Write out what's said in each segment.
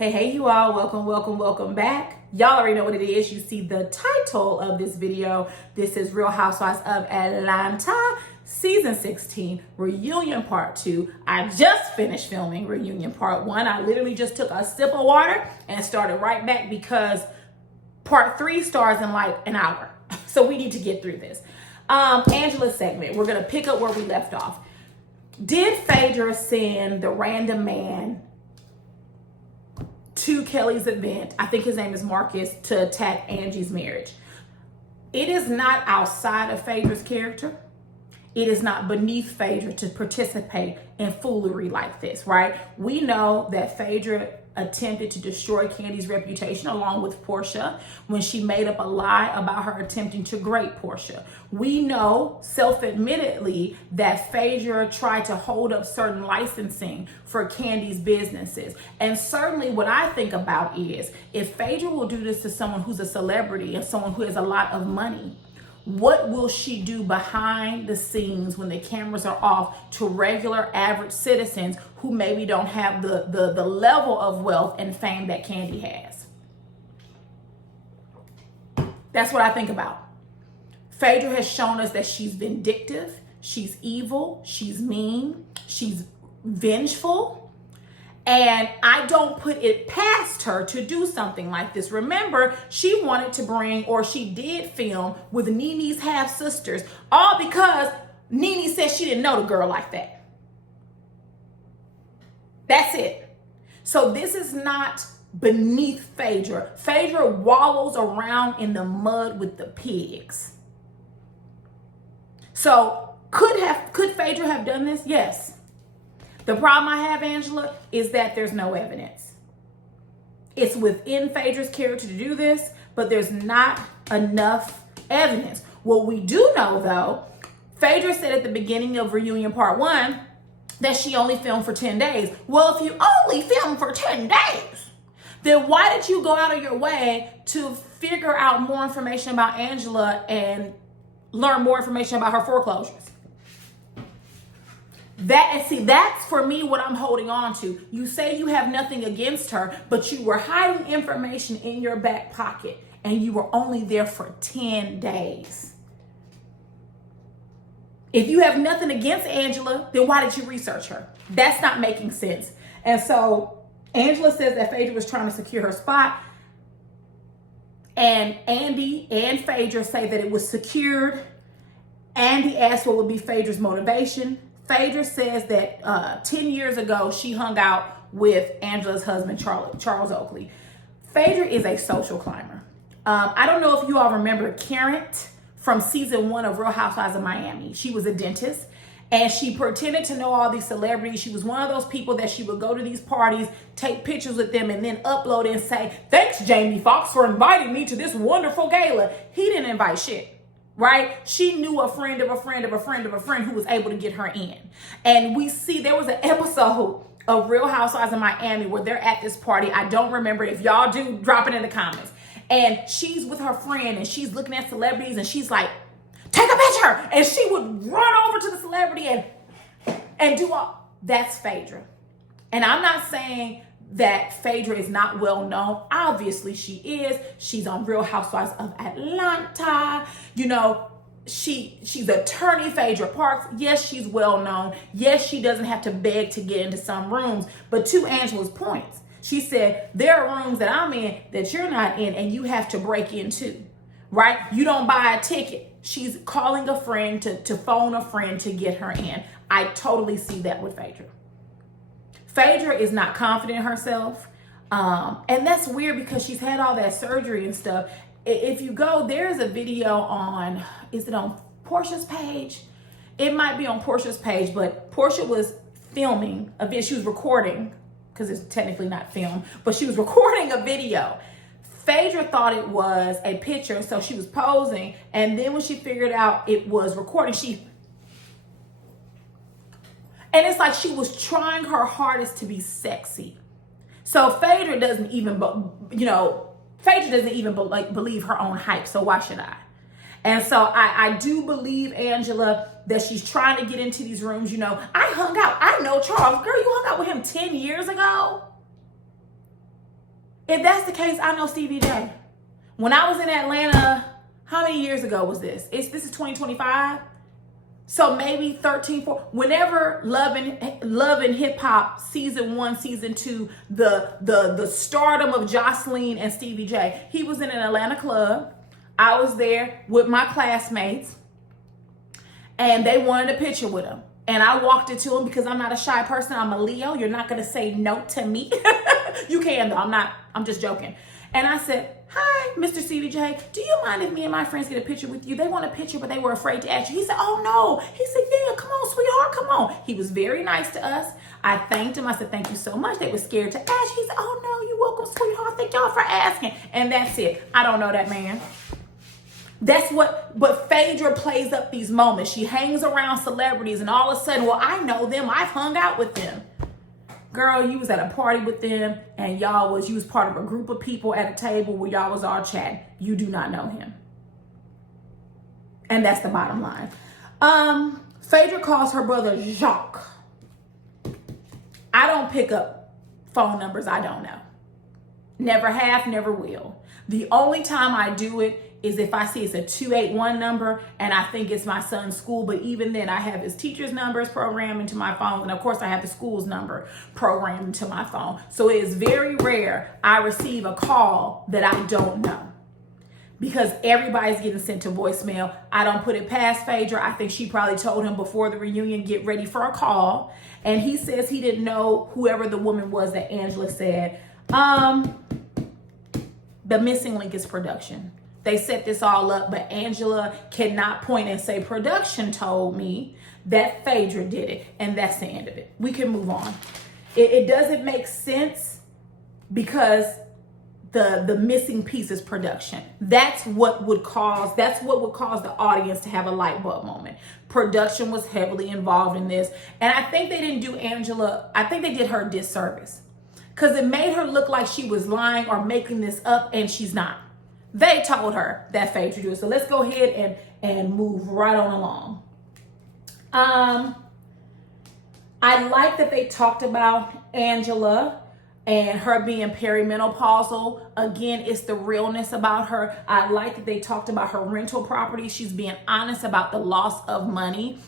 Hey, you all, welcome back. Y'all already know what it is. You see the title of this video. This is Real Housewives of Atlanta, Season 16, Reunion Part 2. I just finished filming Reunion Part 1. I literally just took a sip of water and started right back because Part 3 starts in like an hour. So we need to get through this. Angela's segment, we're going to pick up where we left off. Did Phaedra send the random man to Kelly's event, I think his name is Marcus, to attack Angie's marriage? It is not outside of Phaedra's character. It is not beneath Phaedra to participate in foolery like this, right? We know that Phaedra attempted to destroy Candy's reputation along with Porsha when she made up a lie about her attempting to grate Porsha. We know self-admittedly that Phaedra tried to hold up certain licensing for Candy's businesses. And certainly what I think about is if Phaedra will do this to someone who's a celebrity and someone who has a lot of money, what will she do behind the scenes when the cameras are off to regular average citizens who maybe don't have the level of wealth and fame that Candy has? That's what I think about. Phaedra has shown us that she's vindictive, she's evil, she's mean, she's vengeful. And I don't put it past her to do something like this. Remember, she wanted to bring, or she did film with Nene's half-sisters, all because Nene said she didn't know the girl like that. That's it. So this is not beneath Phaedra. Phaedra wallows around in the mud with the pigs. So could Phaedra have done this? Yes. The problem I have, Angela, is that there's no evidence. It's within Phaedra's character to do this, but there's not enough evidence. What we do know, though, Phaedra said at the beginning of Reunion Part 1 that she only filmed for 10 days. Well, if you only filmed for 10 days, then why did you go out of your way to figure out more information about Angela and learn more information about her foreclosures? That's for me what I'm holding on to. You say you have nothing against her, but you were hiding information in your back pocket and you were only there for 10 days. If you have nothing against Angela, then why did you research her? That's not making sense. And so Angela says that Phaedra was trying to secure her spot, and Andy and Phaedra say that it was secured. Andy asked what would be Phaedra's motivation. Phaedra says that 10 years ago, she hung out with Angela's husband, Charles Oakley. Phaedra is a social climber. I don't know if you all remember Karen from season 1 of Real Housewives of Miami. She was a dentist and she pretended to know all these celebrities. She was one of those people that she would go to these parties, take pictures with them, and then upload and say, "Thanks, Jamie Foxx, for inviting me to this wonderful gala." He didn't invite shit. Right? She knew a friend of a friend of a friend of a friend who was able to get her in. And we see there was an episode of Real Housewives of Miami where they're at this party. I don't remember. If y'all do, drop it in the comments. And she's with her friend and she's looking at celebrities and she's like, "Take a picture." And she would run over to the celebrity and do all. That's Phaedra. And I'm not saying that Phaedra is not well known. Obviously she is. She's on Real Housewives of Atlanta. You know, she's attorney Phaedra Parks. Yes, she's well known. Yes, she doesn't have to beg to get into some rooms. But to Angela's points, she said there are rooms that I'm in that you're not in and you have to break into, right? You don't buy a ticket. She's calling a friend to phone a friend to get her in. I totally see that with Phaedra. Phaedra is not confident in herself. And that's weird because she's had all that surgery and stuff. If you go, there's a video on, is it on Porsha's page? It might be on Porsha's page, but Porsha was filming a video. She was recording, because it's technically not film, but she was recording a video. Phaedra thought it was a picture, so she was posing. And then when she figured out it was recording, and it's like she was trying her hardest to be sexy. So Phaedra doesn't even, believe her own hype. So why should I? And so I do believe, Angela, that she's trying to get into these rooms. You know, I hung out. I know Charles. Girl, you hung out with him 10 years ago. If that's the case, I know Stevie J. When I was in Atlanta, how many years ago was this? This is 2025. So maybe 13, 14, whenever Love and Hip Hop season 1, season 2, the stardom of Jocelyn and Stevie J, he was in an Atlanta club. I was there with my classmates and they wanted a picture with him. And I walked into him because I'm not a shy person. I'm a Leo. You're not going to say no to me. You can though. I'm just joking. And I said, hi, Mr. Stevie J, do you mind if me and my friends get a picture with you? They want a picture, but they were afraid to ask you. He said, oh no. He said, yeah, come on, sweetheart, come on. He was very nice to us. I thanked him. I said, thank you so much. They were scared to ask. He said, oh no, you're welcome, sweetheart. Thank y'all for asking. And that's it. I don't know that man. But Phaedra plays up these moments. She hangs around celebrities and all of a sudden, well, I know them. I've hung out with them. Girl, you was at a party with them and you was part of a group of people at a table where y'all was all chatting. You do not know him. And that's the bottom line. Phaedra calls her brother Jacques. I don't pick up phone numbers I don't know. Never have, never will. The only time I do it is if I see it's a 281 number and I think it's my son's school, but even then I have his teacher's numbers programmed into my phone, and of course I have the school's number programmed into my phone. So it is very rare I receive a call that I don't know, because everybody's getting sent to voicemail. I don't put it past Phaedra. I think she probably told him before the reunion, get ready for a call, and he says he didn't know whoever the woman was that Angela said. The missing link is production. They set this all up, but Angela cannot point and say, production told me that Phaedra did it. And that's the end of it. We can move on. It doesn't make sense because the missing piece is production. That's what would cause the audience to have a light bulb moment. Production was heavily involved in this. And I think they didn't do Angela, I think they did her a disservice, because it made her look like she was lying or making this up, and she's not. They told her that Phaedra did it. So let's go ahead and move right on along. I like that they talked about Angela and her being perimenopausal. Again, it's the realness about her. I like that they talked about her rental property. She's being honest about the loss of money.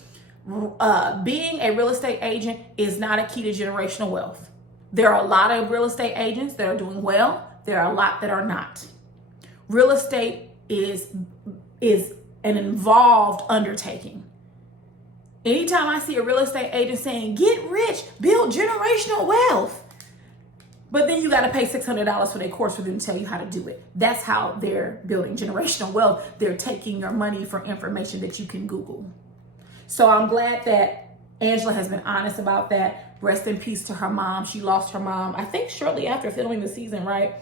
Being a real estate agent is not a key to generational wealth. There are a lot of real estate agents that are doing well. There are a lot that are not. Real estate is an involved undertaking. Anytime I see a real estate agent saying, get rich, build generational wealth, but then you got to pay $600 for their course for them to tell you how to do it. That's how they're building generational wealth. They're taking your money for information that you can Google. So I'm glad that Angela has been honest about that. Rest in peace to her mom. She lost her mom, I think, shortly after filming the season, right?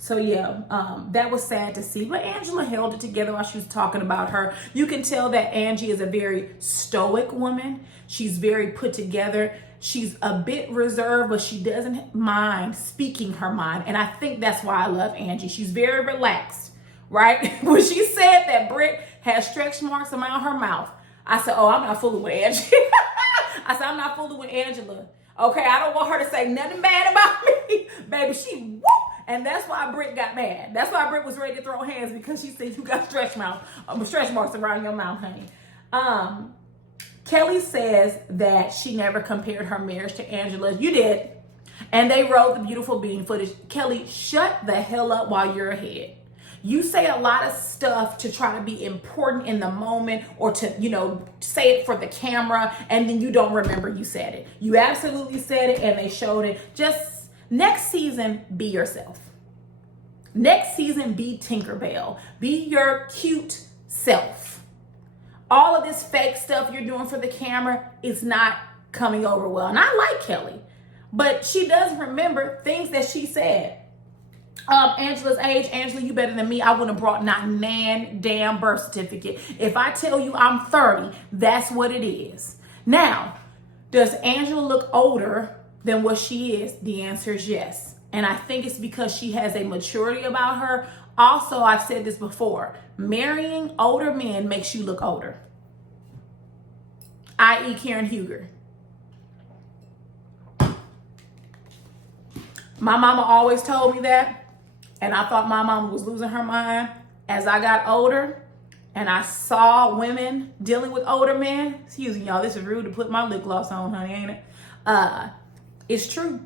So yeah, that was sad to see, but Angela held it together while she was talking about her. You can tell that Angie is a very stoic woman. She's very put together. She's a bit reserved, but she doesn't mind speaking her mind. And I think that's why I love Angie. She's very relaxed, right? When she said that Britt had stretch marks around her mouth, I said, oh, I'm not fooling with Angie. I said, I'm not fooling with Angela. Okay, I don't want her to say nothing bad about me. Baby, she whoop. And that's why Britt got mad. That's why Britt was ready to throw hands, because she said you got stretch marks around your mouth, honey. Kelly says that she never compared her marriage to Angela's. You did. And they wrote the beautiful bean footage. Kelly, shut the hell up while you're ahead. You say a lot of stuff to try to be important in the moment, or to, say it for the camera, and then you don't remember you said it. You absolutely said it, and they showed it. Just next season, be yourself. Next season, be Tinkerbell. Be your cute self. All of this fake stuff you're doing for the camera is not coming over well. And I like Kelly, but she does remember things that she said. Angela's age, Angela, you better than me. I wouldn't have brought not nan damn birth certificate. If I tell you I'm 30, that's what it is. Now, does Angela look older than what she is? The answer is yes. And I think it's because she has a maturity about her. Also, I've said this before, marrying older men makes you look older. I.e. Karen Huger. My mama always told me that, and I thought my mama was losing her mind. As I got older and I saw women dealing with older men, excuse me, y'all, this is rude to put my lip gloss on, honey, ain't it? It's true.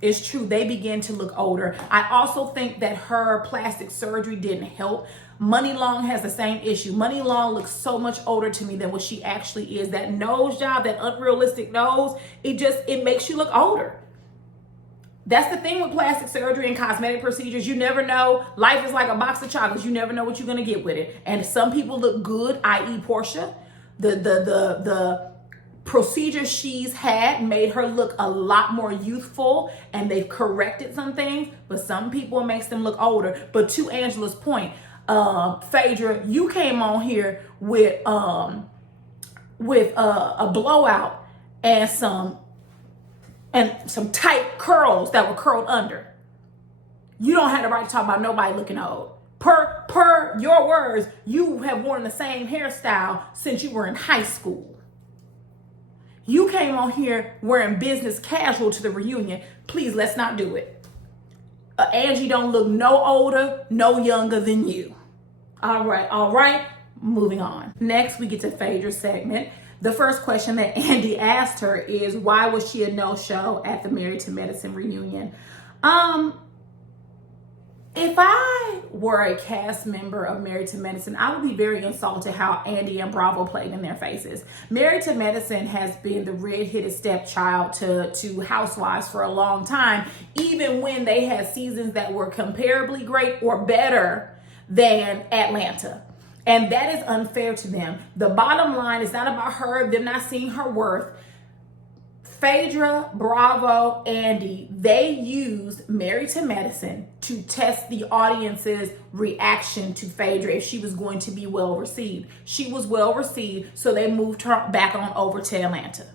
It's true. They begin to look older. I also think that her plastic surgery didn't help. Money Long has the same issue. Money Long looks so much older to me than what she actually is. That nose job, that unrealistic nose, it makes you look older. That's the thing with plastic surgery and cosmetic procedures. You never know. Life is like a box of chocolates. You never know what you're going to get with it. And some people look good, i.e. Porsha. The procedure she's had made her look a lot more youthful, and they've corrected some things, but some people it makes them look older. But to Angela's point, Phaedra, you came on here with a blowout and some tight curls that were curled under. You don't have the right to talk about nobody looking old. Per your words, you have worn the same hairstyle since you were in high school. You came on here wearing business casual to the reunion. Please, let's not do it. Angie don't look no older, no younger than you. All right. Moving on. Next, we get to Phaedra's segment. The first question that Andy asked her is, why was she a no-show at the Married to Medicine reunion? If I were a cast member of Married to Medicine, I would be very insulted how Andy and Bravo played in their faces. Married to Medicine has been the red-headed stepchild to Housewives for a long time, even when they had seasons that were comparably great or better than Atlanta. And that is unfair to them. The bottom line is not about her, them not seeing her worth. Phaedra, Bravo, Andy, they used Married to Medicine to test the audience's reaction to Phaedra if she was going to be well received. She was well received, so they moved her back on over to Atlanta.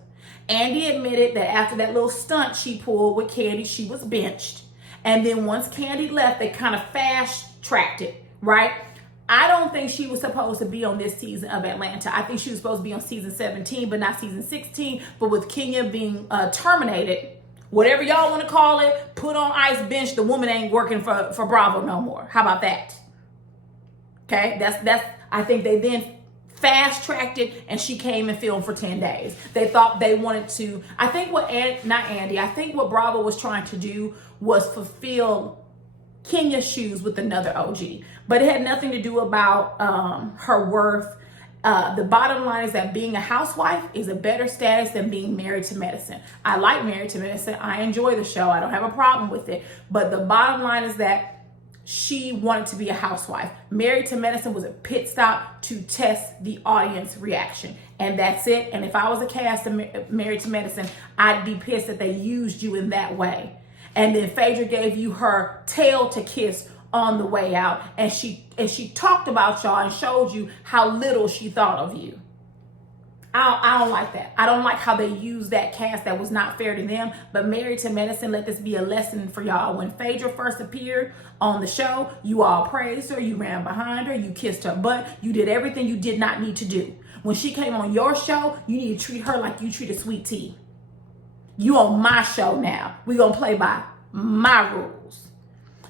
Andy admitted that after that little stunt she pulled with Kandi, she was benched. And then once Kandi left, they kind of fast-tracked it, right? I don't think she was supposed to be on this season of Atlanta. I think she was supposed to be on season 17, but not season 16. But with Kenya being terminated, whatever y'all want to call it, put on ice, bench, the woman ain't working for Bravo no more. How about that? Okay, that's. I think they then fast-tracked it, and she came and filmed for 10 days. They thought they wanted to. I think I think what Bravo was trying to do was fulfill Kenya's shoes with another OG, but it had nothing to do about her worth. The bottom line is that being a housewife is a better status than being Married to Medicine. I like Married to Medicine. I enjoy the show. I don't have a problem with it. But the bottom line is that she wanted to be a housewife. Married to Medicine was a pit stop to test the audience reaction. And that's it. And if I was a cast of Married to Medicine, I'd be pissed that they used you in that way. And then Phaedra gave you her tail to kiss on the way out. And she talked about y'all and showed you how little she thought of you. I don't like that. I don't like how they used that cast that was not fair to them. But Married to Medicine, let this be a lesson for y'all. When Phaedra first appeared on the show, you all praised her, you ran behind her, you kissed her butt, you did everything you did not need to do. When she came on your show, you need to treat her like you treated Sweet Tea. You on my show now. We're going to play by my rules.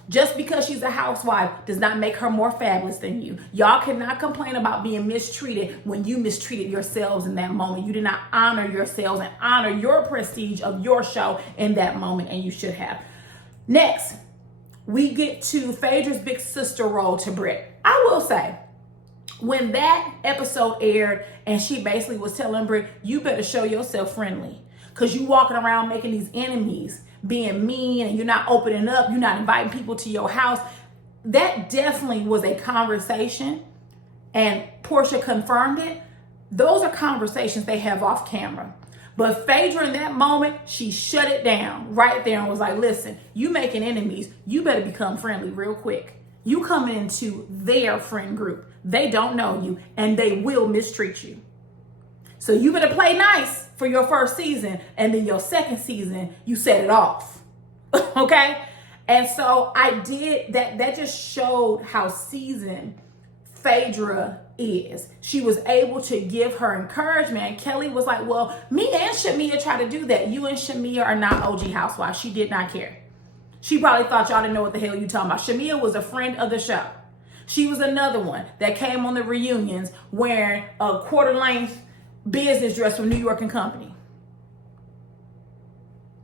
Just because she's a housewife does not make her more fabulous than you. Y'all cannot complain about being mistreated when you mistreated yourselves in that moment. You did not honor yourselves and honor your prestige of your show in that moment, and you should have. Next, we get to Phaedra's big sister role to Britt. I will say, when that episode aired and she basically was telling Britt, you better show yourself friendly, because you walking around making these enemies, being mean, and you're not opening up, you're not inviting people to your house. That definitely was a conversation, and Porsha confirmed it. Those are conversations they have off camera. But Phaedra in that moment, she shut it down right there and was like, listen, you making enemies, you better become friendly real quick. You coming into their friend group. They don't know you, and they will mistreat you. So you better play nice for your first season, and then your second season, you set it off. Okay? And so I did that. That just showed how seasoned Phaedra is. She was able to give her encouragement. And Kelly was like, well, me and Shamea tried to do that. You and Shamea are not OG housewives. She did not care. She probably thought y'all didn't know what the hell you talking about. Shamea was a friend of the show. She was another one that came on the reunions wearing a quarter-length business dress from New York and Company.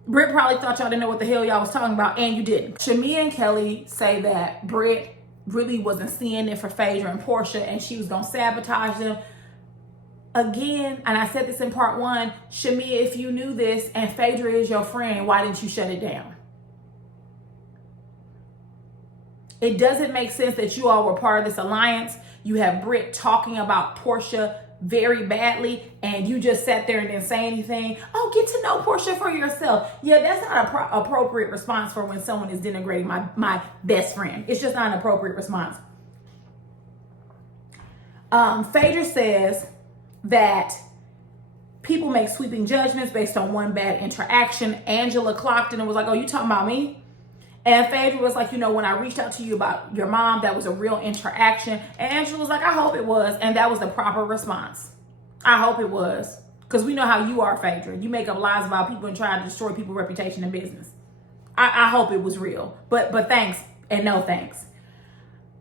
Britt probably thought y'all didn't know what the hell y'all was talking about, and you didn't. Shamea and Kelly say that Britt really wasn't seeing it for Phaedra and Porsha, and she was gonna sabotage them. Again, and I said this in part 1, Shamea, if you knew this and Phaedra is your friend, why didn't you shut it down? It doesn't make sense that you all were part of this alliance. You have Britt talking about Porsha very badly, and you just sat there and didn't say anything. Oh, get to know Porsha for yourself. Yeah, that's not an appropriate response for when someone is denigrating my best friend. It's just not an appropriate response. Phaedra says that people make sweeping judgments based on one bad interaction. Angela clocked in and was like, oh, you talking about me? And Phaedra was like, you know, when I reached out to you about your mom, that was a real interaction. And Angela was like, I hope it was. And that was the proper response. I hope it was. Because we know how you are, Phaedra. You make up lies about people and try to destroy people's reputation and business. I hope it was real. But thanks and no thanks.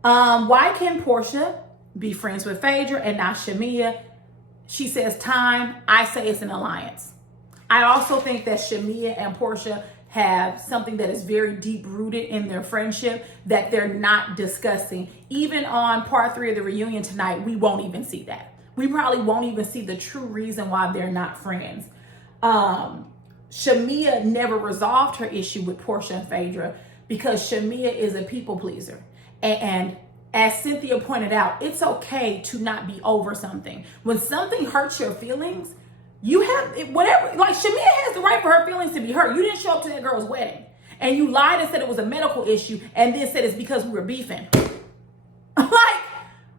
Why can Porsha be friends with Phaedra and not Shamea? She says time. I say it's an alliance. I also think that Shamea and Porsha have something that is very deep rooted in their friendship that they're not discussing. Even on part 3 of the reunion tonight, we won't even see that. We probably won't even see the true reason why they're not friends. Shamea never resolved her issue with Porsha and Phaedra because Shamea is a people pleaser. And as Cynthia pointed out, it's okay to not be over something. When something hurts your feelings, you have whatever, like Shamea has the right for her feelings to be hurt. You didn't show up to that girl's wedding and you lied and said it was a medical issue and then said it's because we were beefing. Like,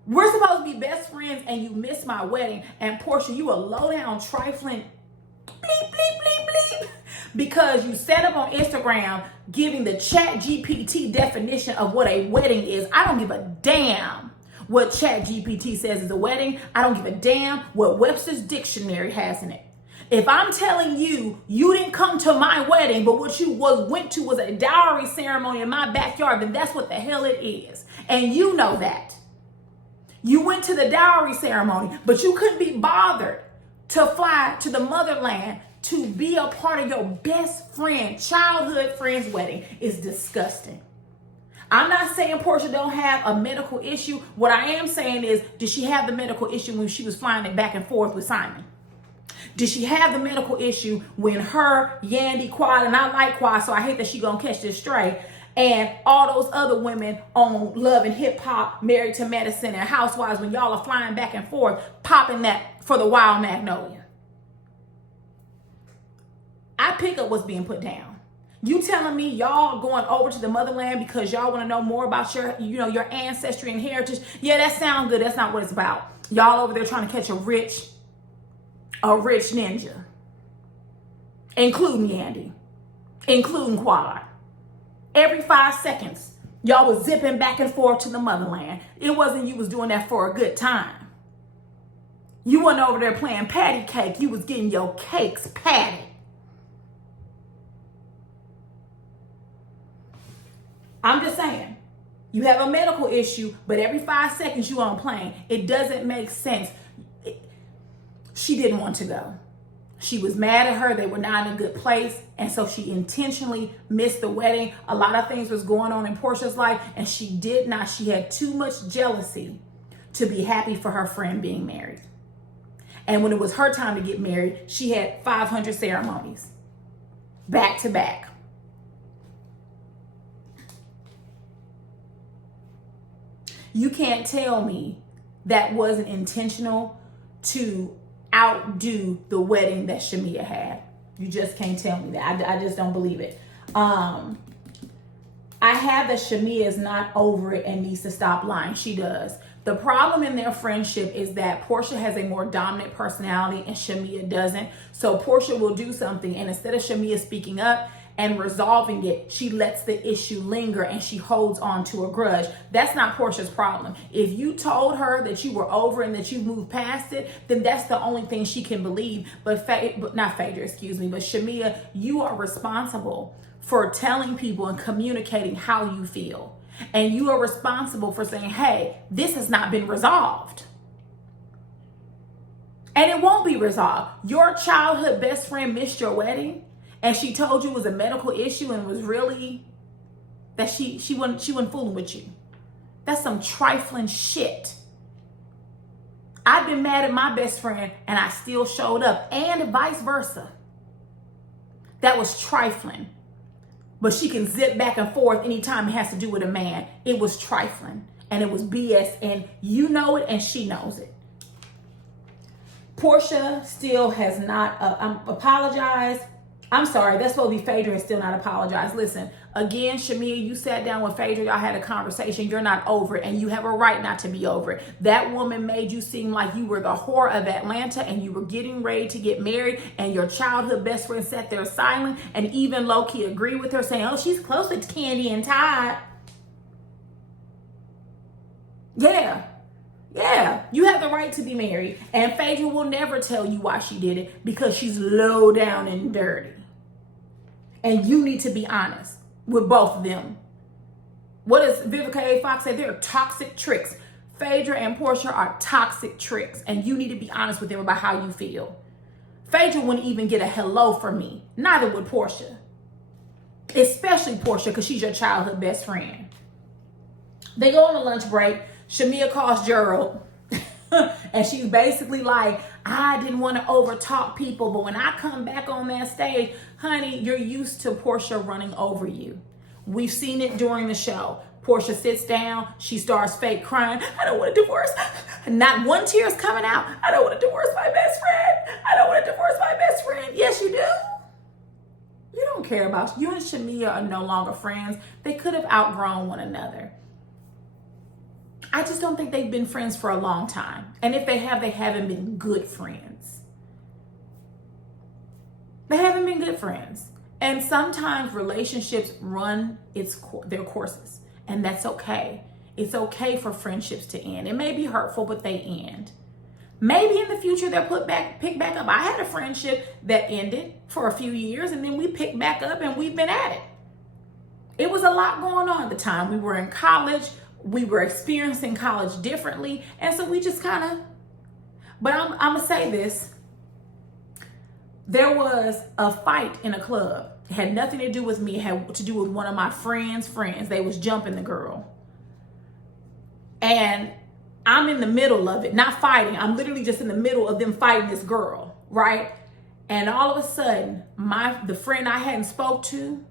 we're supposed to be best friends and you missed my wedding. And Porsha, you a low down trifling bleep, bleep, bleep, bleep. Because you set up on Instagram giving the Chat GPT definition of what a wedding is. I don't give a damn what Chat GPT says is a wedding. I don't give a damn what Webster's dictionary has in it. If I'm telling you, you didn't come to my wedding, but what you went to was a dowry ceremony in my backyard, then that's what the hell it is. And you know that. You went to the dowry ceremony, but you couldn't be bothered to fly to the motherland to be a part of your best friend, childhood friend's wedding. Is disgusting. I'm not saying Porsha don't have a medical issue. What I am saying is, did she have the medical issue when she was flying it back and forth with Simon? Did she have the medical issue when her, Yandy, Quad, and I like Quad, so I hate that she gonna catch this stray, and all those other women on Love and Hip Hop, Married to Medicine, and Housewives, when y'all are flying back and forth, popping that for the Wild Magnolia? I pick up what's being put down. You telling me y'all going over to the motherland because y'all want to know more about your ancestry and heritage? Yeah, that sounds good. That's not what it's about. Y'all over there trying to catch a rich ninja, including Yandy, including Quad. Every 5 seconds, y'all was zipping back and forth to the motherland. It wasn't you was doing that for a good time. You wasn't over there playing patty cake. You was getting your cakes patted. I'm just saying, you have a medical issue, but every 5 seconds you on a plane. It doesn't make sense. She didn't want to go. She was mad at her. They were not in a good place. And so she intentionally missed the wedding. A lot of things was going on in Porsha's life, and she did not. She had too much jealousy to be happy for her friend being married. And when it was her time to get married, she had 500 ceremonies back to back. You can't tell me that wasn't intentional to outdo the wedding that Shamea had. You just can't tell me that. I just don't believe it. I have that Shamea is not over it and needs to stop lying. She does. The problem in their friendship is that Porsha has a more dominant personality and Shamea doesn't. So Porsha will do something, and instead of Shamea speaking up and resolving it, she lets the issue linger and she holds on to a grudge. That's not Porsha's problem. If you told her that you were over and that you moved past it, then that's the only thing she can believe. But Shamea, you are responsible for telling people and communicating how you feel. And you are responsible for saying, hey, this has not been resolved. And it won't be resolved. Your childhood best friend missed your wedding and she told you it was a medical issue and was really that she wasn't fooling with you. That's some trifling shit. I've been mad at my best friend and I still showed up, and vice versa. That was trifling. But she can zip back and forth anytime it has to do with a man. It was trifling and it was BS, and you know it and she knows it. Porsha still has not apologized. I'm sorry, that's supposed to be Phaedra has still not apologized. Listen, again, Shamea, you sat down with Phaedra, y'all had a conversation. You're not over it, and you have a right not to be over it. That woman made you seem like you were the whore of Atlanta and you were getting ready to get married, and your childhood best friend sat there silent and even low-key agreed with her, saying, oh, she's close to Candy and Todd. Yeah, you have the right to be married. And Phaedra will never tell you why she did it, because she's low down and dirty. And you need to be honest with both of them. What does Vivica A. Fox say? They're toxic tricks. Phaedra and Porsha are toxic tricks. And you need to be honest with them about how you feel. Phaedra wouldn't even get a hello from me. Neither would Porsha. Especially Porsha, because she's your childhood best friend. They go on a lunch break. Shamea calls Gerald. And she's basically like, I didn't want to overtalk people, but when I come back on that stage, honey, you're used to Porsha running over you. We've seen it during the show. Porsha sits down, she starts fake crying. I don't want a divorce. Not one tear is coming out. I don't want to divorce my best friend. I don't want to divorce my best friend. Yes, you do. You don't care about you and Shamea are no longer friends. They could have outgrown one another. I just don't think they've been friends for a long time. And if they have, they haven't been good friends. They haven't been good friends. And sometimes relationships run their courses. And that's okay. It's okay for friendships to end. It may be hurtful, but they end. Maybe in the future they'll pick back up. I had a friendship that ended for a few years, and then we picked back up and we've been at it. It was a lot going on at the time. We were in college. We were experiencing college differently. And so we just kind of, but I'm going to say this. There was a fight in a club. It had nothing to do with me. It had to do with one of my friends' friends. They was jumping the girl. And I'm in the middle of it, not fighting. I'm literally just in the middle of them fighting this girl, right? And all of a sudden, the friend I hadn't spoke to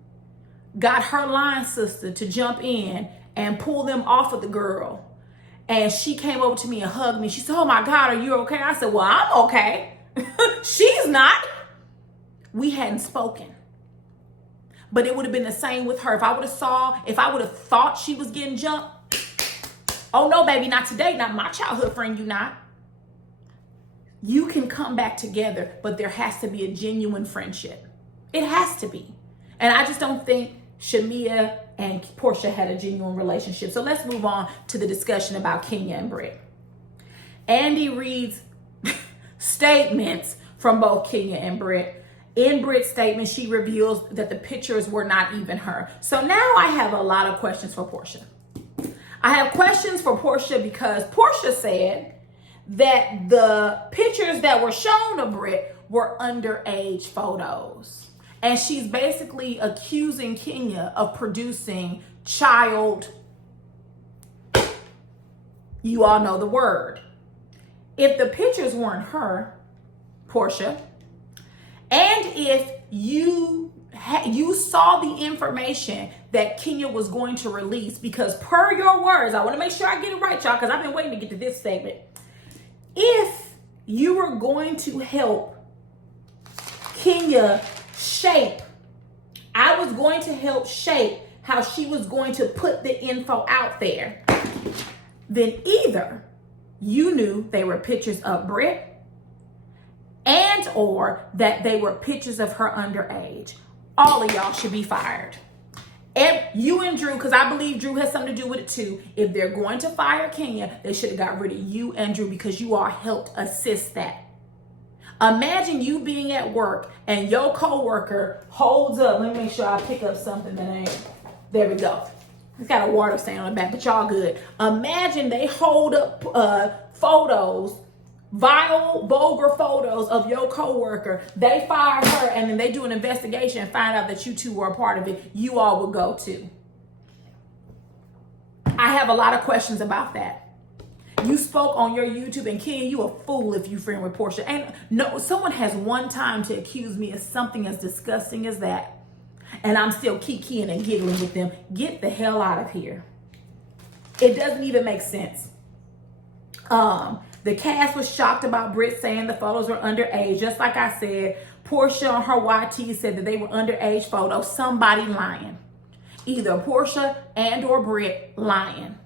got her line sister to jump in and pull them off of the girl. And she came over to me and hugged me. She said, oh my God, are you okay? I said, well, I'm okay. She's not. We hadn't spoken. But it would have been the same with her. If I would have thought she was getting jumped, oh no, baby, not today. Not my childhood friend, you not. You can come back together, but there has to be a genuine friendship. It has to be. And I just don't think Shamea and Porsha had a genuine relationship. So let's move on to the discussion about Kenya and Britt. Andy reads statements from both Kenya and Britt. In Britt's statement, she reveals that the pictures were not even her. So now I have a lot of questions for Porsha. I have questions for Porsha because Porsha said that the pictures that were shown of Britt were underage photos. And she's basically accusing Kenya of producing child, you all know the word. If the pictures weren't her, Porsha, and if you saw the information that Kenya was going to release, because per your words, I want to make sure I get it right, y'all, because I've been waiting to get to this statement. If you were going to help Kenya shape, I was going to help shape how she was going to put the info out there, then either you knew they were pictures of Britt and or that they were pictures of her underage. All of y'all should be fired. And you and Drew, because I believe Drew has something to do with it too. If they're going to fire Kenya, they should have got rid of you and Drew because you all helped assist that. Imagine you being at work and your coworker holds up. Let me make sure I pick up something that ain't. There we go. It's got a water stain on the back, but y'all good. Imagine they hold up photos, vile, vulgar photos of your coworker. They fire her, and then they do an investigation and find out that you two were a part of it. You all would go too. I have a lot of questions about that. You spoke on your YouTube, and Kenya, you a fool if you friend with Porsha. And no, someone has one time to accuse me of something as disgusting as that, and I'm still kikiing and giggling with them. Get the hell out of here. It doesn't even make sense. The cast was shocked about Britt saying the photos were underage. Just like I said, Porsha on her YT said that they were underage photos. Somebody lying. Either Porsha and or Britt lying.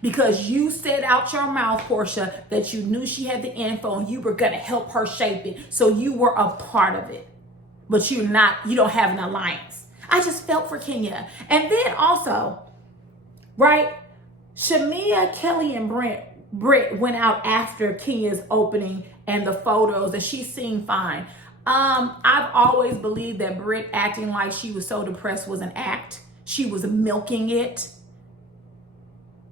Because you said out your mouth, Porsha, that you knew she had the info and you were going to help her shape it. So you were a part of it. But you don't have an alliance. I just felt for Kenya. And then also, right, Shamea, Kelly, and Britt went out after Kenya's opening and the photos that she seemed fine. I've always believed that Britt acting like she was so depressed was an act. She was milking it.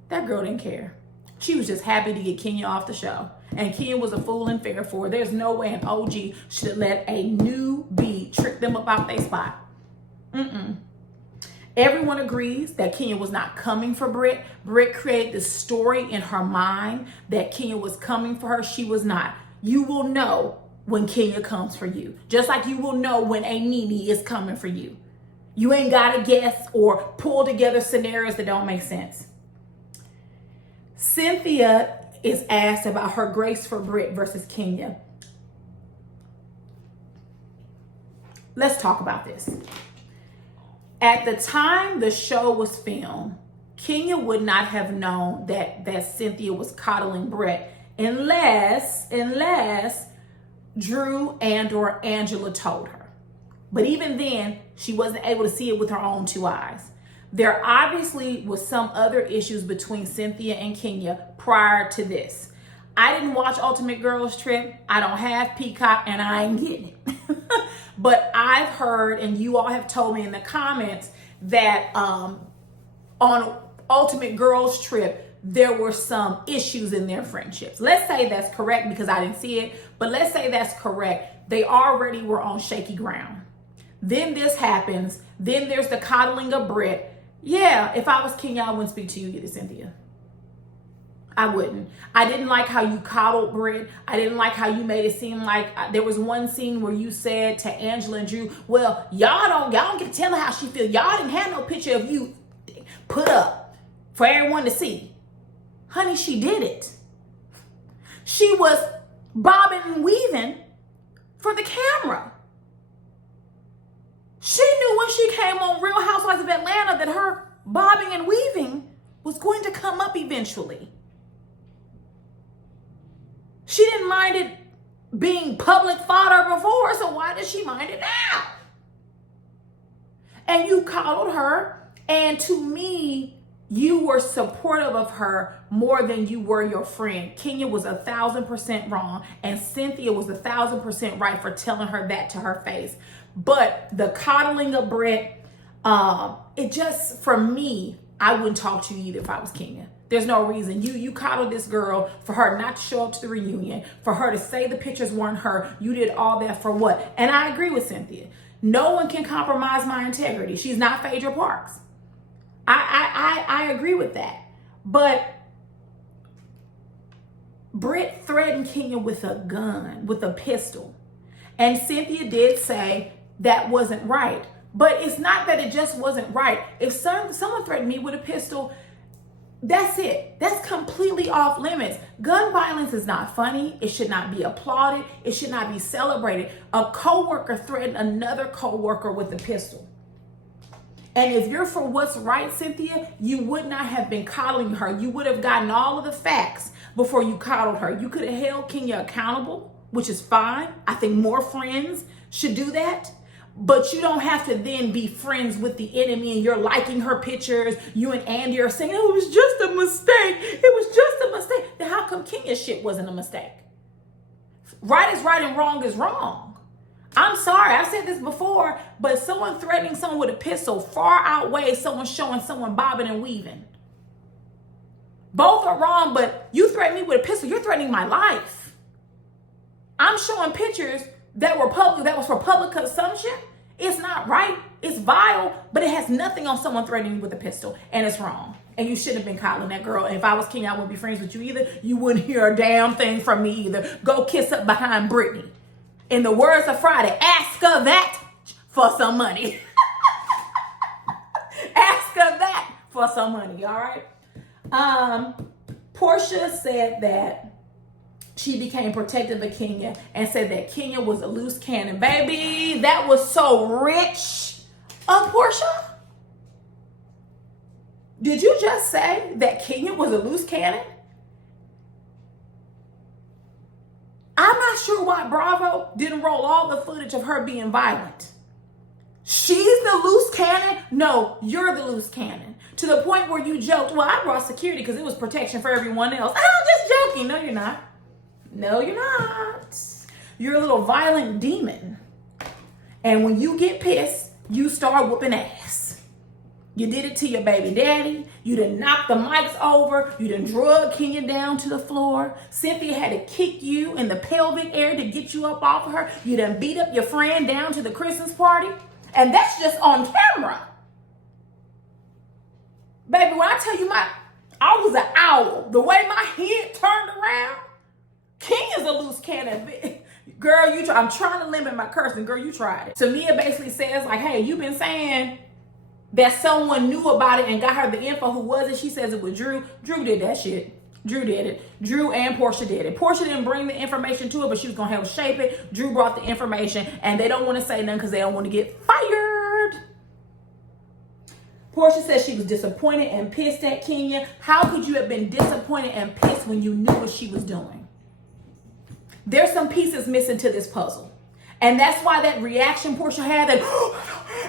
That girl didn't care. She was just happy to get Kenya off the show. And Kenya was a fool and fair for her. There's no way an OG should have let a newbie trick them about their spot. Everyone agrees that Kenya was not coming for Britt. Britt created this story in her mind that Kenya was coming for her. She was not. You will know when Kenya comes for you. Just like you will know when a Nene is coming for you. You ain't got to guess or pull together scenarios that don't make sense. Cynthia is asked about her grace for Britt versus Kenya. Let's talk about this. At the time the show was filmed, Kenya would not have known that Cynthia was coddling Britt unless Drew and or Angela told her. But even then, she wasn't able to see it with her own two eyes. There obviously was some other issues between Cynthia and Kenya prior to this. I didn't watch Ultimate Girls Trip. I don't have Peacock, and I ain't getting it. But I've heard, and you all have told me in the comments, that on Ultimate Girls Trip, there were some issues in their friendships. Let's say that's correct because I didn't see it, but let's say that's correct. They already were on shaky ground. Then this happens. Then there's the coddling of Britt. Yeah, if I was Kenya, I wouldn't speak to you either, Cynthia. I wouldn't. I didn't like how you coddled Britt. I didn't like how you made it seem like there was one scene where you said to Angela and Drew, well, y'all don't get to tell her how she feels. Y'all didn't have no picture of you put up for everyone to see. Honey, she did it. She was bobbing and weaving for the camera. She knew when she came on Real Housewives of Atlanta that her bobbing and weaving was going to come up eventually. She didn't mind it being public fodder before, so why does she mind it now? And you coddled her, and to me, you were supportive of her more than you were your friend. Kenya was 1,000% wrong, and Cynthia was 1,000% right for telling her that to her face. But the coddling of Britt, it just, for me, I wouldn't talk to you either if I was Kenya. There's no reason. You coddled this girl for her not to show up to the reunion, for her to say the pictures weren't her. You did all that for what? And I agree with Cynthia. No one can compromise my integrity. She's not Phaedra Parks. I agree with that. But Britt threatened Kenya with a gun, with a pistol. And Cynthia did say that wasn't right. But it's not that it just wasn't right. If someone threatened me with a pistol, that's it. That's completely off limits. Gun violence is not funny. It should not be applauded. It should not be celebrated. A coworker threatened another coworker with a pistol. And if you're for what's right, Cynthia, you would not have been coddling her. You would have gotten all of the facts before you coddled her. You could have held Kenya accountable, which is fine. I think more friends should do that. But you don't have to then be friends with the enemy and you're liking her pictures. You and Andy are saying, oh, it was just a mistake. It was just a mistake. Then how come Kenya's shit wasn't a mistake? Right is right and wrong is wrong. I'm sorry, I've said this before, but someone threatening someone with a pistol far outweighs someone showing someone bobbing and weaving. Both are wrong, but you threaten me with a pistol, you're threatening my life. I'm showing pictures that were public, that was for public consumption. It's not right, it's vile, but it has nothing on someone threatening me with a pistol, and it's wrong. And you shouldn't have been calling that girl. And if I was Kenya, I wouldn't be friends with you either. You wouldn't hear a damn thing from me either. Go kiss up behind Brittany. In the words of Friday, ask her that for some money. Ask her that for some money, all right? Porsha said that she became protective of Kenya and said that Kenya was a loose cannon. Baby, that was so rich of Porsha. Did you just say that Kenya was a loose cannon? I'm not sure why Bravo didn't roll all the footage of her being violent. She's the loose cannon? No, you're the loose cannon. To the point where you joked, well, I brought security because it was protection for everyone else. I'm just joking. No, you're not. No, you're not. You're a little violent demon. And when you get pissed, you start whooping ass. You did it to your baby daddy. You done knocked the mics over. You done drug Kenya down to the floor. Cynthia had to kick you in the pelvic area to get you up off of her. You done beat up your friend down to the Christmas party. And that's just on camera. Baby, when I tell you I was an owl. The way my head turned around, Kenya's a loose cannon. Girl, I'm trying to limit my cursing. Girl, you tried it. Tamia basically says, like, hey, you've been saying that someone knew about it and got her the info. Who was it? She says it was Drew. Drew did that shit. Drew did it. Drew and Porsha did it. Porsha didn't bring the information to it, but she was going to help shape it. Drew brought the information, and they don't want to say nothing because they don't want to get fired. Porsha says she was disappointed and pissed at Kenya. How could you have been disappointed and pissed when you knew what she was doing? There's some pieces missing to this puzzle. And that's why that reaction Porsha had, that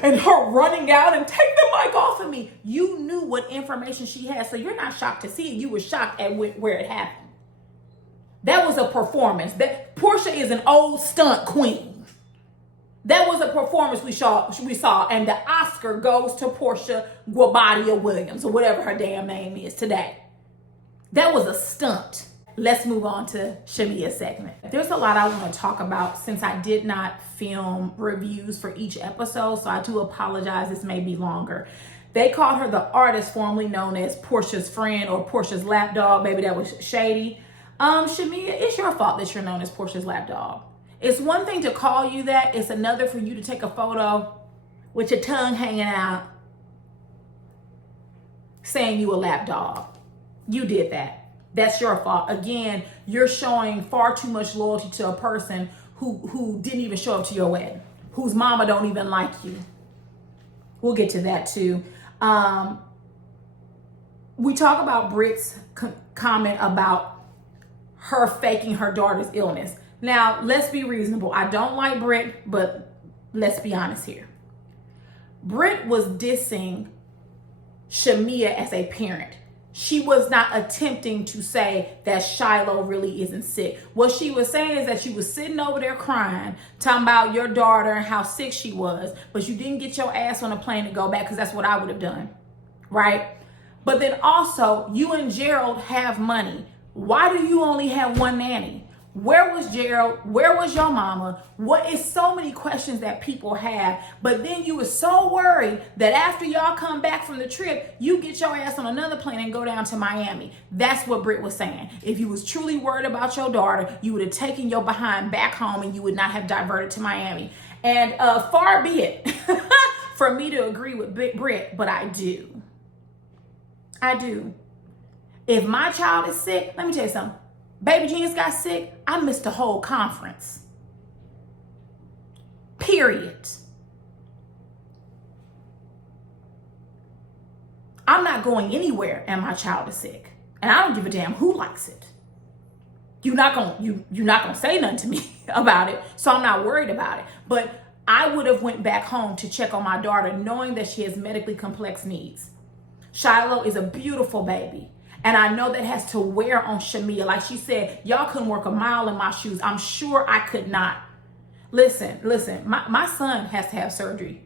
and her running out and take the mic off of me. You knew what information she had, so you're not shocked to see it. You were shocked at where it happened. That was a performance. That Porsha is an old stunt queen. That was a performance we saw, and the Oscar goes to Porsha Guabadia Williams, or whatever her damn name is today. That was a stunt. Let's move on to Shamea's segment. There's a lot I want to talk about since I did not film reviews for each episode, so I do apologize. This may be longer. They called her the artist formerly known as Porsha's friend or Porsha's lapdog. Baby, that was shady. Shamea, it's your fault that you're known as Porsha's lapdog. It's one thing to call you that. It's another for you to take a photo with your tongue hanging out saying you a lapdog. You did that. That's your fault. Again, you're showing far too much loyalty to a person who didn't even show up to your wedding, whose mama don't even like you. We'll get to that too. We talk about Britt's comment about her faking her daughter's illness. Now, let's be reasonable. I don't like Britt, but let's be honest here. Britt was dissing Shamea as a parent. She was not attempting to say that Shiloh really isn't sick. What she was saying is that she was sitting over there crying, talking about your daughter and how sick she was, but you didn't get your ass on a plane to go back, because that's what I would have done, right? But then also, you and Gerald have money. Why do you only have one nanny? Where was Gerald? Where was your mama? What is so many questions that people have, but then you were so worried that after y'all come back from the trip, you get your ass on another plane and go down to Miami. That's what Britt was saying. If you was truly worried about your daughter, you would have taken your behind back home and you would not have diverted to Miami. And far be it for me to agree with Britt, but I do. I do. If my child is sick, let me tell you something. Baby Jeans got sick, I missed the whole conference. Period. I'm not going anywhere and my child is sick. And I don't give a damn who likes it. You're not gonna say nothing to me about it, so I'm not worried about it. But I would have went back home to check on my daughter knowing that she has medically complex needs. Shiloh is a beautiful baby. And I know that has to wear on Shamea. Like she said, y'all couldn't work a mile in my shoes. I'm sure I could not. Listen, my son has to have surgery.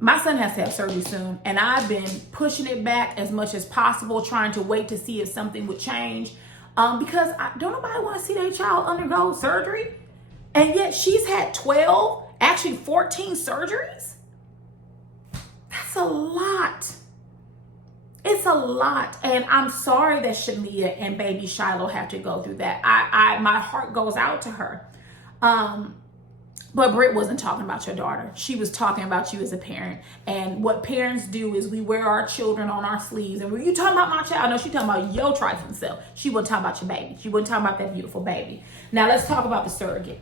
My son has to have surgery soon. And I've been pushing it back as much as possible, trying to wait to see if something would change. Because don't nobody want to see their child undergo surgery. And yet she's had 12, actually 14 surgeries. That's a lot. It's a lot. And I'm sorry that Shamea and baby Shiloh have to go through that. My heart goes out to her. But Britt wasn't talking about your daughter. She was talking about you as a parent. And what parents do is we wear our children on our sleeves. And were you talking about my child? No, she talking about your trifling self. She wasn't talking about your baby. She wasn't talking about that beautiful baby. Now let's talk about the surrogate.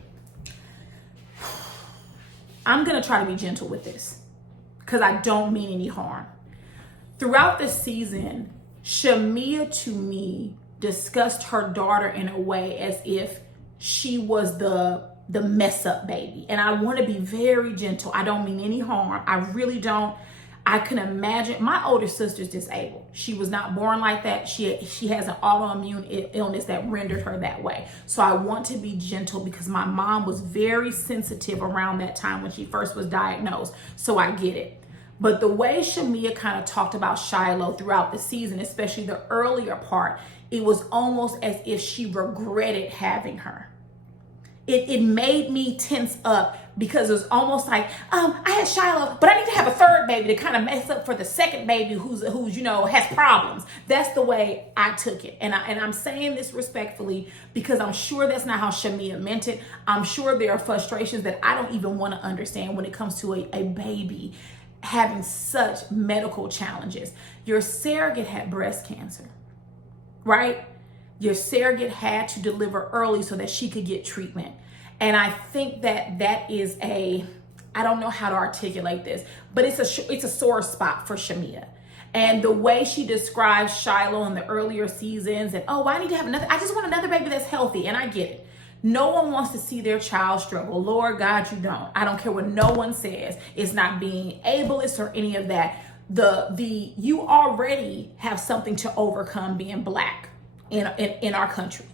I'm going to try to be gentle with this because I don't mean any harm. Throughout the season, Shamea to me discussed her daughter in a way as if she was the mess up baby. And I want to be very gentle. I don't mean any harm. I really don't. I can imagine my older sister's disabled. She was not born like that. She has an autoimmune illness that rendered her that way. So I want to be gentle because my mom was very sensitive around that time when she first was diagnosed. So I get it. But the way Shamea kind of talked about Shiloh throughout the season, especially the earlier part, it was almost as if she regretted having her. It made me tense up because it was almost like, I had Shiloh, but I need to have a third baby to kind of mess up for the second baby who's has problems. That's the way I took it. And I'm saying this respectfully because I'm sure that's not how Shamea meant it. I'm sure there are frustrations that I don't even want to understand when it comes to a baby having such medical challenges. Your surrogate had breast cancer, right? Your surrogate had to deliver early so that she could get treatment. And I think that is I don't know how to articulate this, but it's a sore spot for Shamea. And the way she describes Shiloh in the earlier seasons and, I need to have I just want another baby that's healthy. And I get it. No one wants to see their child struggle. Lord God, you don't. I don't care what no one says. It's not being ableist or any of that. You already have something to overcome being Black in our country.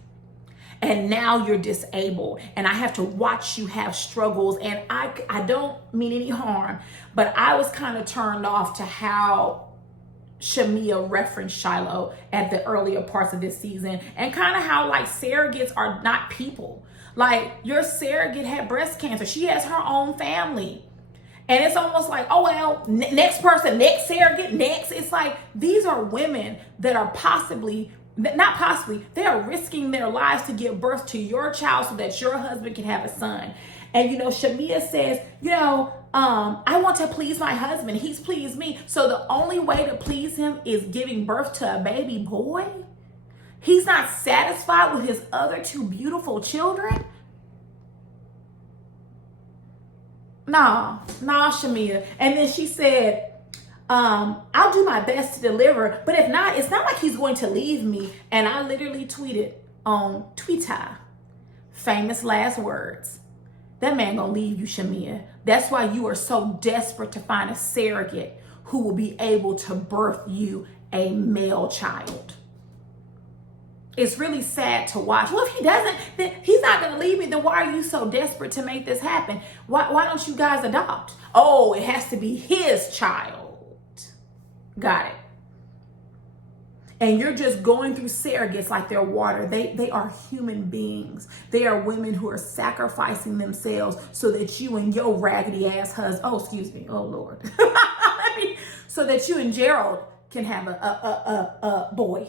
And now you're disabled and I have to watch you have struggles. And I don't mean any harm, but I was kind of turned off to how Shamea referenced Shiloh at the earlier parts of this season and kind of how like surrogates are not people. Like your surrogate had breast cancer. She has her own family. And it's almost like, next person, next surrogate, next. It's like these are women that are they are risking their lives to give birth to your child so that your husband can have a son. And, Shamea says, I want to please my husband. He's pleased me. So the only way to please him is giving birth to a baby boy. He's not satisfied with his other two beautiful children. No, Shamea. And then she said, I'll do my best to deliver, but if not, it's not like he's going to leave me. And I literally tweeted on Twitter, famous last words. That man gonna leave you, Shamea. That's why you are so desperate to find a surrogate who will be able to birth you a male child. It's really sad to watch. Well, if he doesn't, then he's not going to leave me. Then why are you so desperate to make this happen? Why don't you guys adopt? Oh, it has to be his child. Got it. And you're just going through surrogates like they're water. They are human beings. They are women who are sacrificing themselves so that you and your raggedy ass husband, oh Lord. So that you and Gerald can have a boy.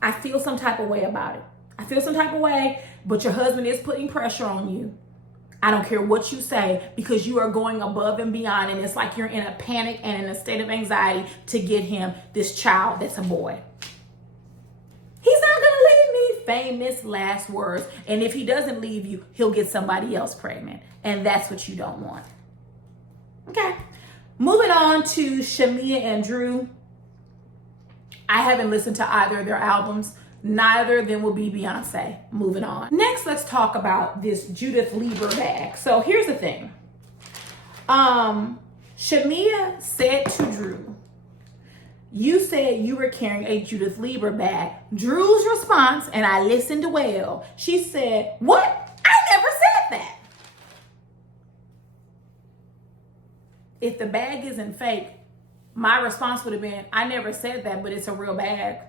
I feel some type of way about it. I feel some type of way, but your husband is putting pressure on you. I don't care what you say because you are going above and beyond, and it's like you're in a panic and in a state of anxiety to get him this child that's a boy. He's not going to leave me. Famous last words. And if he doesn't leave you, he'll get somebody else pregnant. And that's what you don't want. Okay. Moving on to Shamea and Drew. I haven't listened to either of their albums. Neither of them will be Beyonce. Moving on. Next, let's talk about this Judith Leiber bag. So here's the thing. Shamea said to Drew, you said you were carrying a Judith Leiber bag. Drew's response, and I listened well, she said, what? I never said that. If the bag isn't fake, my response would have been, I never said that, but it's a real bag.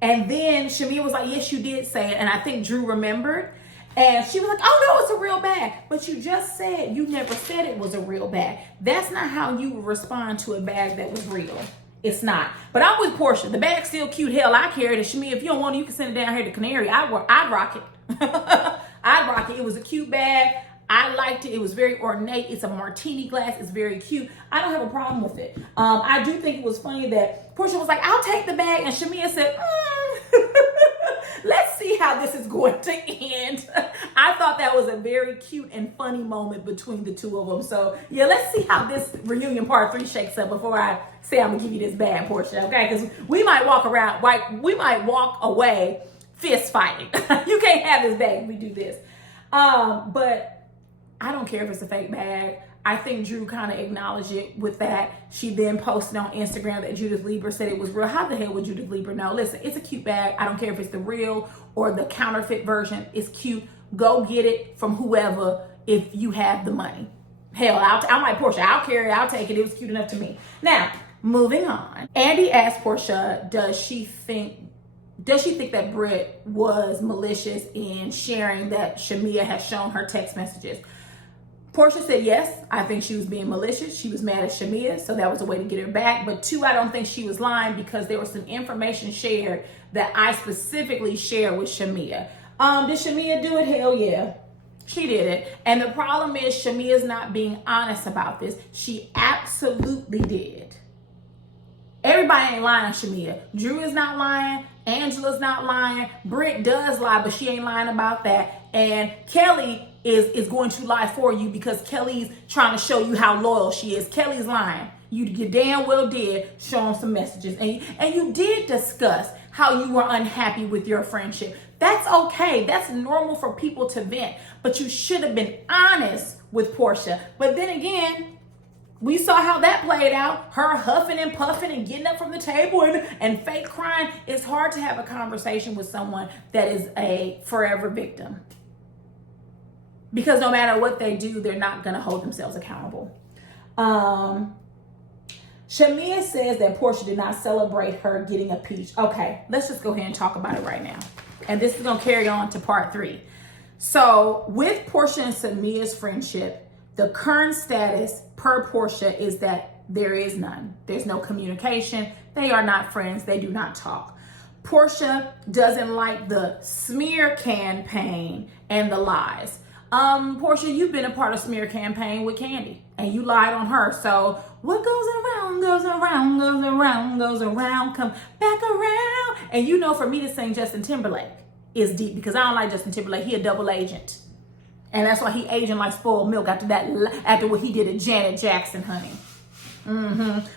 And then Shamea was like, yes, you did say it. And I think Drew remembered. And she was like, oh, no, it's a real bag. But you just said you never said it was a real bag. That's not how you would respond to a bag that was real. It's not. But I'm with Porsha. The bag's still cute. Hell, I carried it. Shamea, if you don't want it, you can send it down here to Canary. I'd rock it. I'd rock it. It was a cute bag. I liked it. It was very ornate. It's a martini glass. It's very cute. I don't have a problem with it. I do think it was funny that Porsha was like, I'll take the bag. And Shamea said, let's see how this is going to end. I thought that was a very cute and funny moment between the two of them. So yeah, let's see how this reunion part 3 shakes up before I say I'm gonna give you this bag, Porsha, okay? Because we might walk away fist fighting. You can't have this bag if we do this. But I don't care if it's a fake bag. I think Drew kind of acknowledged it with that. She then posted on Instagram that Judith Leiber said it was real. How the hell would Judith Leiber know? Listen, it's a cute bag. I don't care if it's the real or the counterfeit version. It's cute. Go get it from whoever if you have the money. Hell, I'm like, Porsha, I'll carry it. I'll take it. It was cute enough to me. Now, moving on. Andy asked Porsha, does she think that Britt was malicious in sharing that Shamea has shown her text messages? Porsha said, yes, I think she was being malicious. She was mad at Shamea, so that was a way to get her back. But 2, I don't think she was lying because there was some information shared that I specifically shared with Shamea. Did Shamea do it? Hell yeah, she did it. And the problem is Shamea's not being honest about this. She absolutely did. Everybody ain't lying on Shamea. Drew is not lying. Angela's not lying. Britt does lie, but she ain't lying about that. And Kelly is going to lie for you because Kelly's trying to show you how loyal she is. Kelly's lying. You damn well did show him some messages. And you did discuss how you were unhappy with your friendship. That's okay. That's normal for people to vent. But you should have been honest with Porsha. But then again, we saw how that played out. Her huffing and puffing and getting up from the table and fake crying. It's hard to have a conversation with someone that is a forever victim. Because no matter what they do, they're not going to hold themselves accountable. Shamea says that Porsha did not celebrate her getting a peach. Okay, let's just go ahead and talk about it right now. And this is going to carry on to part 3. So with Porsha and Shamea's friendship, the current status per Porsha is that there is none. There's no communication. They are not friends. They do not talk. Porsha doesn't like the smear campaign and the lies. Porsha, you've been a part of smear campaign with Candy and you lied on her. So what goes around, goes around, goes around, goes around, come back around. And you know, for me to sing Justin Timberlake is deep because I don't like Justin Timberlake. He a double agent. And that's why he aging like spoiled milk after what he did to Janet Jackson, honey.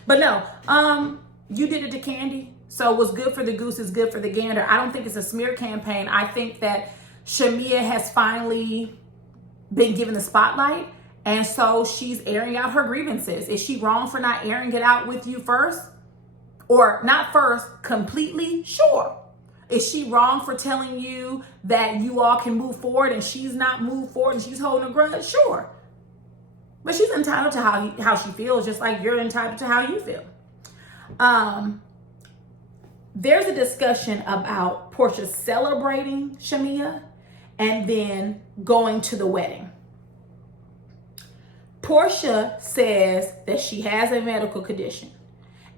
But no, you did it to Candy. So what's good for the goose is good for the gander. I don't think it's a smear campaign. I think that Shamea has finally been given the spotlight, and so she's airing out her grievances. Is she wrong for not airing it out with you first? Or not first, completely? Sure. Is she wrong for telling you that you all can move forward and she's not moved forward and she's holding a grudge? Sure. But she's entitled to how she feels, just like you're entitled to how you feel. There's a discussion about Porsha celebrating Shamea and then going to the wedding. Porsha says that she has a medical condition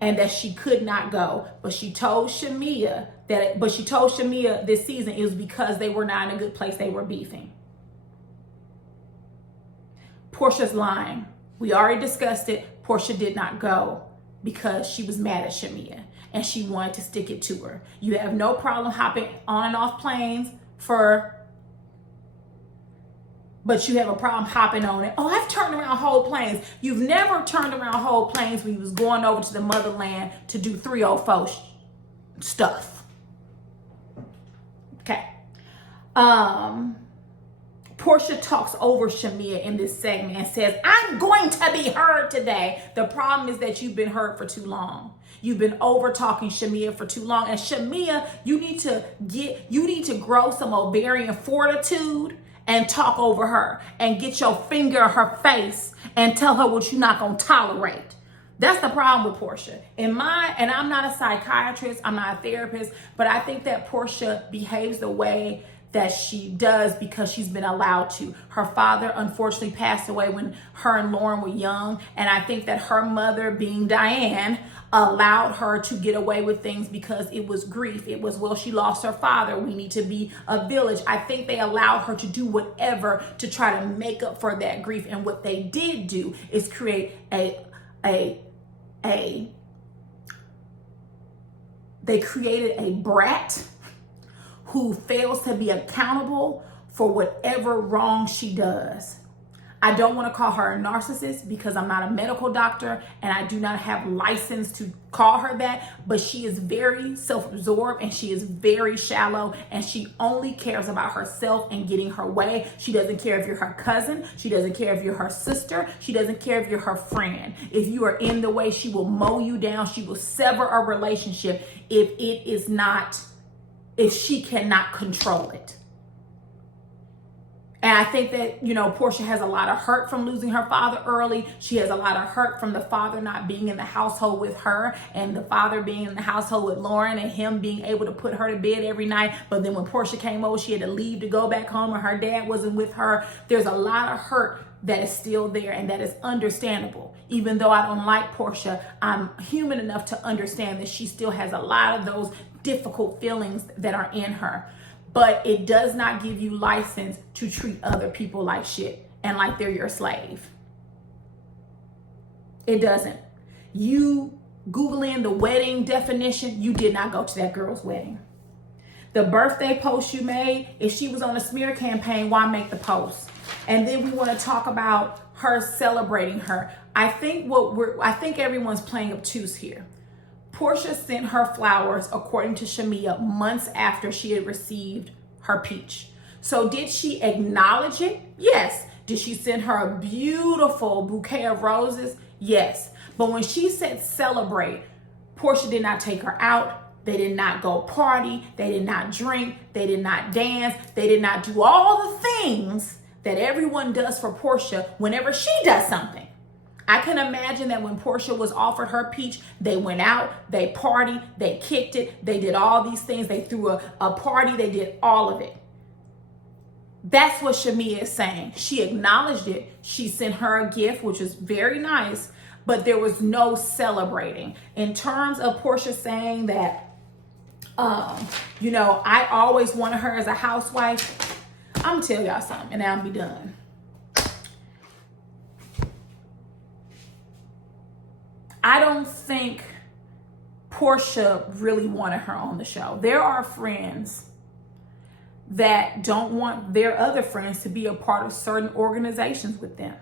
and that she could not go, but she told Shamea this season it was because they were not in a good place. They were beefing. Porsha's lying. We already discussed it. Porsha did not go because she was mad at Shamea and she wanted to stick it to her. You have no problem hopping on and off planes but you have a problem hopping on it. Oh, I've turned around whole planes. You've never turned around whole planes when you was going over to the motherland to do 304 stuff. Okay. Porsha Porsha talks over Shamea in this segment and says, I'm going to be heard today. The problem is that you've been heard for too long. You've been over talking Shamea for too long. And Shamea, you need to grow some ovarian fortitude and talk over her and get your finger in her face and tell her what you're not going to tolerate. That's the problem with Porsha. And I'm not a psychiatrist, I'm not a therapist, but I think that Porsha behaves the way that she does because she's been allowed to. Her father unfortunately passed away when her and Lauren were young, and I think that her mother, being Diane, allowed her to get away with things because it was grief. It was, well, she lost her father, we need to be a village. I think they allowed her to do whatever to try to make up for that grief, and what they did do is create they created a brat who fails to be accountable for whatever wrong she does. I don't want to call her a narcissist because I'm not a medical doctor and I do not have license to call her that, but she is very self-absorbed and she is very shallow, and she only cares about herself and getting her way. She doesn't care if you're her cousin. She doesn't care if you're her sister. She doesn't care if you're her friend. If you are in the way, she will mow you down. She will sever a relationship if she cannot control it. And I think that, Porsha has a lot of hurt from losing her father early. She has a lot of hurt from the father not being in the household with her, and the father being in the household with Lauren, and him being able to put her to bed every night. But then when Porsha came over, she had to leave to go back home, and her dad wasn't with her. There's a lot of hurt that is still there, and that is understandable. Even though I don't like Porsha, I'm human enough to understand that she still has a lot of those difficult feelings that are in her. But it does not give you license to treat other people like shit and like they're your slave. It doesn't. You Googling the wedding definition, you did not go to that girl's wedding. The birthday post you made, if she was on a smear campaign, why make the post? And then we want to talk about her celebrating her. I think everyone's playing obtuse here. Porsha sent her flowers, according to Shamea, months after she had received her peach. So did she acknowledge it? Yes. Did she send her a beautiful bouquet of roses? Yes. But when she said celebrate, Porsha did not take her out. They did not go party. They did not drink. They did not dance. They did not do all the things that everyone does for Porsha whenever she does something. I can imagine that when Porsha was offered her peach, they went out, they partied, they kicked it, they did all these things, they threw a party, they did all of it. That's what Shamea is saying. She acknowledged it. She sent her a gift, which was very nice, but there was no celebrating. In terms of Porsha saying that, I always wanted her as a housewife, I'm gonna tell y'all something and I'll be done. I don't think Porsha really wanted her on the show. There are friends that don't want their other friends to be a part of certain organizations with them.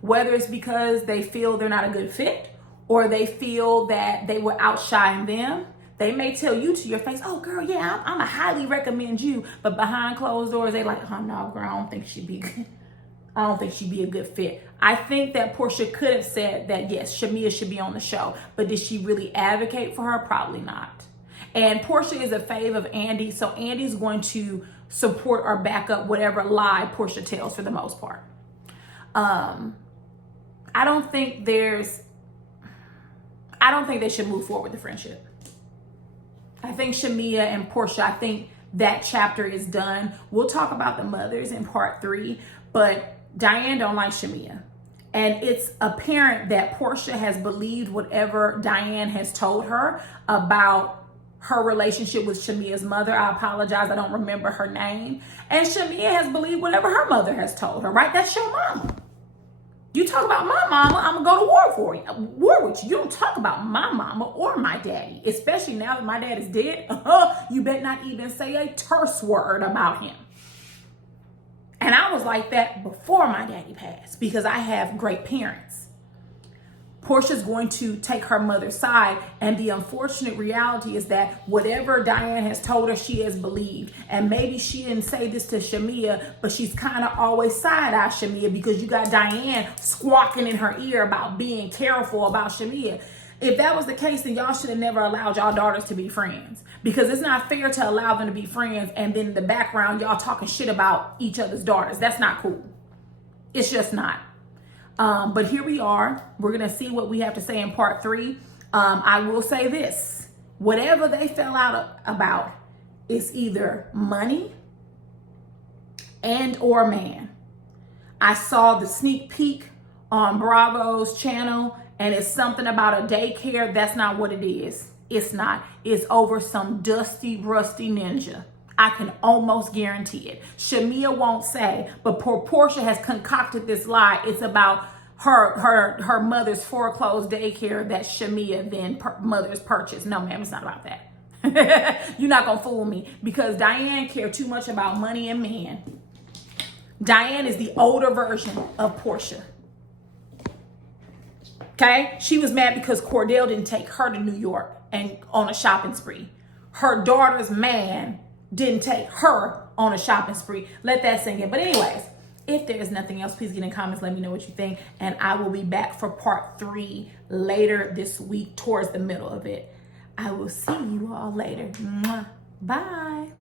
Whether it's because they feel they're not a good fit or they feel that they will outshine them. They may tell you to your face, oh girl, yeah, I'm a highly recommend you. But behind closed doors, they like, oh no, girl, I don't think she'd be good. I don't think she'd be a good fit. I think that Porsha could have said that, yes, Shamea should be on the show. But did she really advocate for her? Probably not. And Porsha is a fave of Andy. So Andy's going to support or back up whatever lie Porsha tells for the most part. I don't think they should move forward with the friendship. I think Shamea and Porsha, I think that chapter is done. We'll talk about the mothers in part 3, but Diane don't like Shamea. And it's apparent that Porsha has believed whatever Diane has told her about her relationship with Shamea's mother. I apologize, I don't remember her name. And Shamea has believed whatever her mother has told her, right? That's your mama. You talk about my mama, I'm gonna go to war with you. You don't talk about my mama or my daddy, especially now that my dad is dead. You better not even say a terse word about him. And I was like that before my daddy passed because I have great parents. Porsha's going to take her mother's side, and the unfortunate reality is that whatever Diane has told her, she has believed. And maybe she didn't say this to Shamea, but she's kind of always side-eye Shamea, because you got Diane squawking in her ear about being careful about Shamea. If that was the case, then y'all should have never allowed y'all daughters to be friends, because it's not fair to allow them to be friends and then in the background y'all talking shit about each other's daughters. That's not cool. It's just not. But here we are. We're going to see what we have to say in part 3. I will say this. Whatever they fell out about is either money and or man. I saw the sneak peek on Bravo's channel, and it's something about a daycare. That's not what it is. It's not. It's over some dusty, rusty ninja. I can almost guarantee it. Shamea won't say, but Porsha has concocted this lie. It's about her mother's foreclosed daycare that Shamea then mother's purchased. No, ma'am, it's not about that. You're not gonna fool me, because Diane cared too much about money and men. Diane is the older version of Porsha. Okay, she was mad because Cordell didn't take her to New York and on a shopping spree. Her daughter's man didn't take her on a shopping spree. Let that sink in. But anyways, if there is nothing else, please get in comments. Let me know what you think. And I will be back for part 3 later this week, towards the middle of it. I will see you all later. Mwah. Bye.